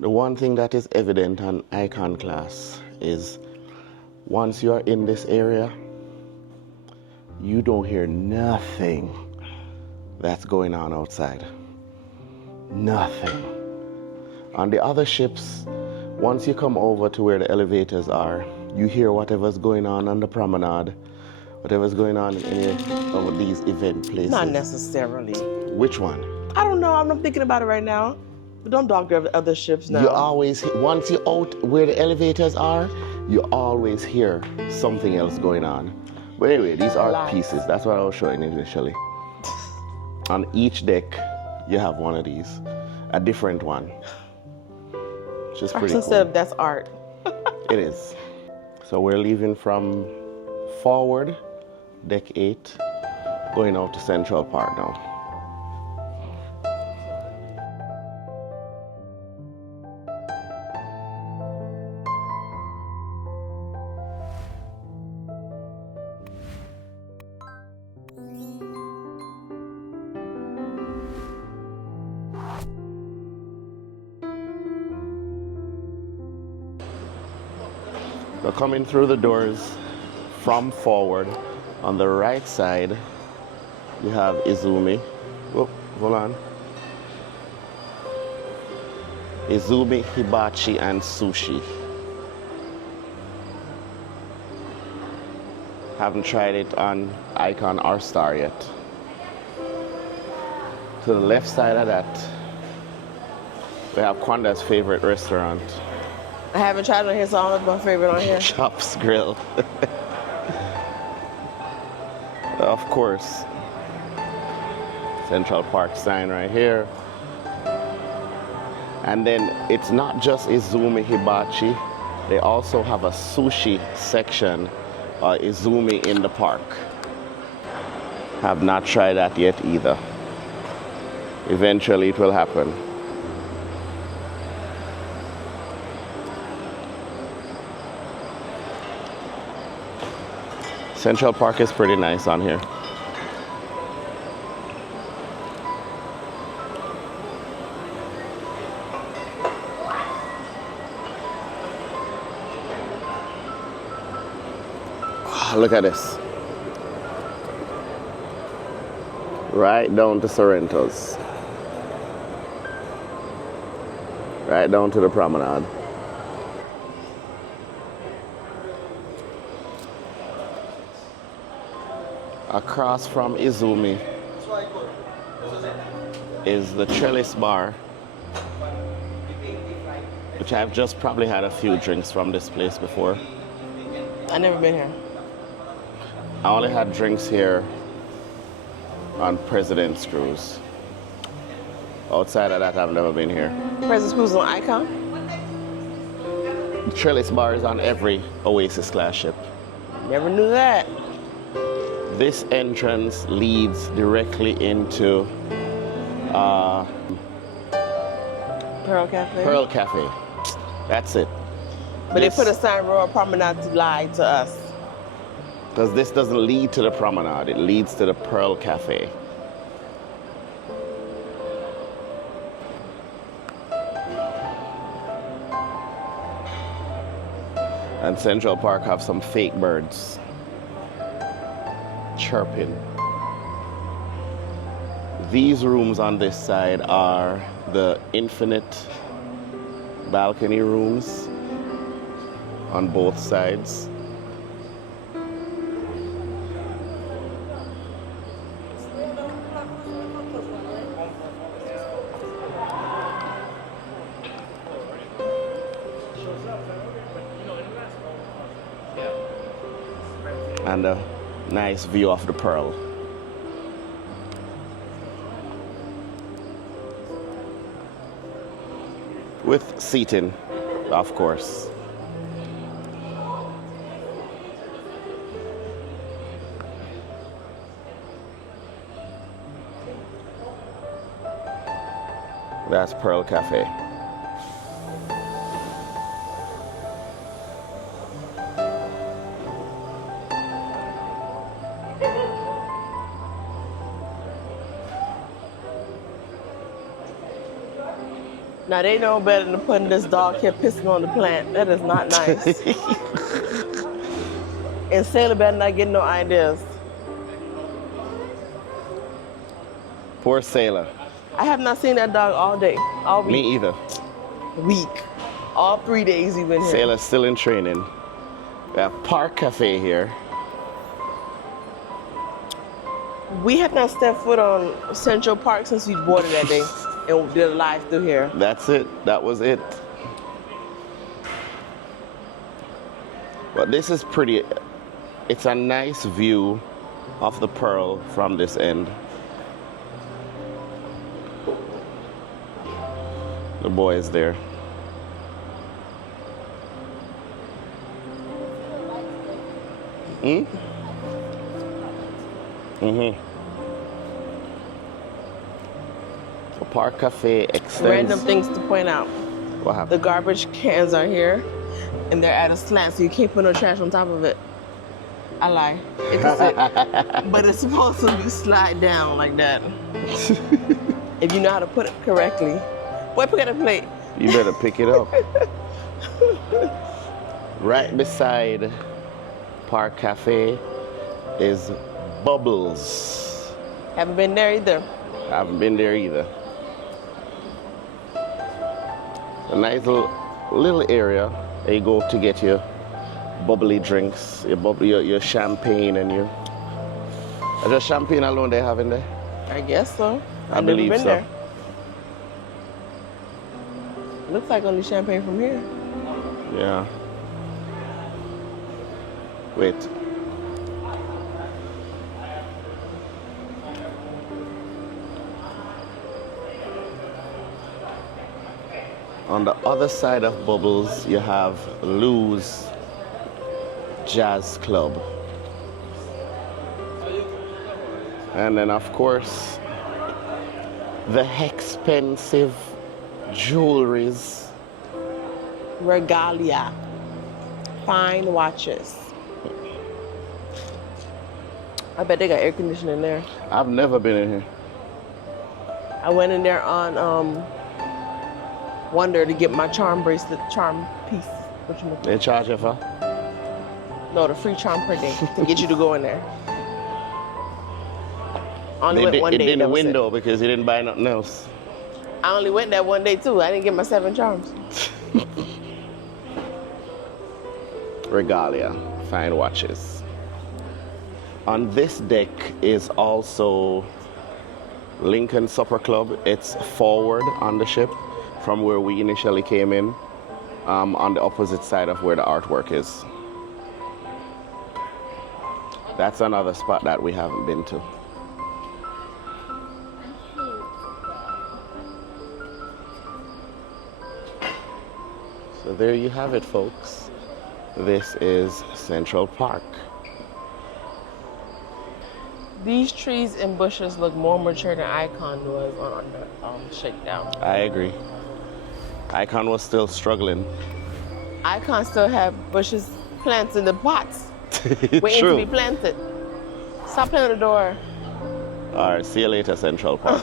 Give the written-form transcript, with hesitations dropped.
The one thing that is evident on Icon class is once you are in this area, you don't hear nothing that's going on outside. Nothing. On the other ships, once you come over to where the elevators are, you hear whatever's going on the promenade, whatever's going on in any of these event places. Not necessarily. Which one? I don't know. I'm thinking about it right now. But don't dog the other ships now. You always, once you're out where the elevators are, you always hear something else going on. But anyway, these are pieces. That's what I was showing initially. On each deck, you have one of these, a different one. Which is pretty cool. That's art. It is. So we're leaving from forward, deck 8, going out to Central Park now. So coming through the doors from forward, on the right side, you have Izumi. Oh, hold on. Izumi, hibachi, and sushi. Haven't tried it on Icon or Star yet. To the left side of that, we have Quanda's favorite restaurant. I haven't tried it on here, so I don't know my favorite on here. Chops Grill. Of course. Central Park sign right here. And then it's not just Izumi Hibachi. They also have a sushi section, Izumi in the park. Have not tried that yet either. Eventually it will happen. Central Park is pretty nice on here. Look at this. Right down to Sorrento's. Right down to the promenade. Across from Izumi is the Trellis bar, which I've just probably had a few drinks from this place before. I've never been here. I only had drinks here on President's Cruise. Outside of that, I've never been here. President's Cruise on Icon? The Trellis bar is on every Oasis class ship. Never knew that. This entrance leads directly into Pearl Cafe? Pearl Cafe. That's it. But they put a sign, Royal Promenade, to lie to us. Because this doesn't lead to the promenade, it leads to the Pearl Cafe. And Central Park have some fake birds chirping. These rooms on this side are the infinite balcony rooms on both sides. And a nice view of the Pearl. With seating, of course. That's Pearl Cafe. Now they know better than putting this dog here pissing on the plant. That is not nice. And Sailor better not get no ideas. Poor Sailor. I have not seen that dog all day, all week. Me either. Week. All 3 days he's been here. Sailor's still in training. We have Park Cafe here. We have not stepped foot on Central Park since we boarded that day and did a live through here. That's it. That was it. But this is pretty. It's a nice view of the Pearl from this end. The boy is there. Hmm? Mm-hmm. The Park Cafe extends. Random things to point out. What happened? The garbage cans are here, and they're at a slant, so you can't put no trash on top of it. I lie. But it's supposed to be slide down like that. If you know how to put it correctly. Boy, pick up the plate. You better pick it up. Right beside Park Cafe is Bubbles. Haven't been there either. I haven't been there either. A nice little area where you go to get your bubbly drinks, your champagne and your... Is there champagne alone they have in there? I guess so. I I've never believe been so. there. Looks like only champagne from here. Yeah. Wait. On the other side of Bubbles, you have Lou's Jazz Club. And then, of course, the expensive jewelries. Regalia. Fine watches. I bet they got air conditioning in there. I've never been in here. I went in there on Wonder to get my charm bracelet, charm piece. What you They charge you for? No, the free charm per day to get you to go in there. Only went one It day. didn't win though because you didn't buy nothing else. I only went that one day too. I didn't get my 7 charms. Regalia, fine watches. On this deck is also Lincoln Supper Club. It's forward on the ship from where we initially came in, on the opposite side of where the artwork is. That's another spot that we haven't been to. So there you have it, folks. This is Central Park. These trees and bushes look more mature than Icon was on the shakedown. I agree. Icon was still struggling. Icon still have bushes, plants in the pots, waiting to be planted. Stop playing on the door. All right, see you later, Central Park.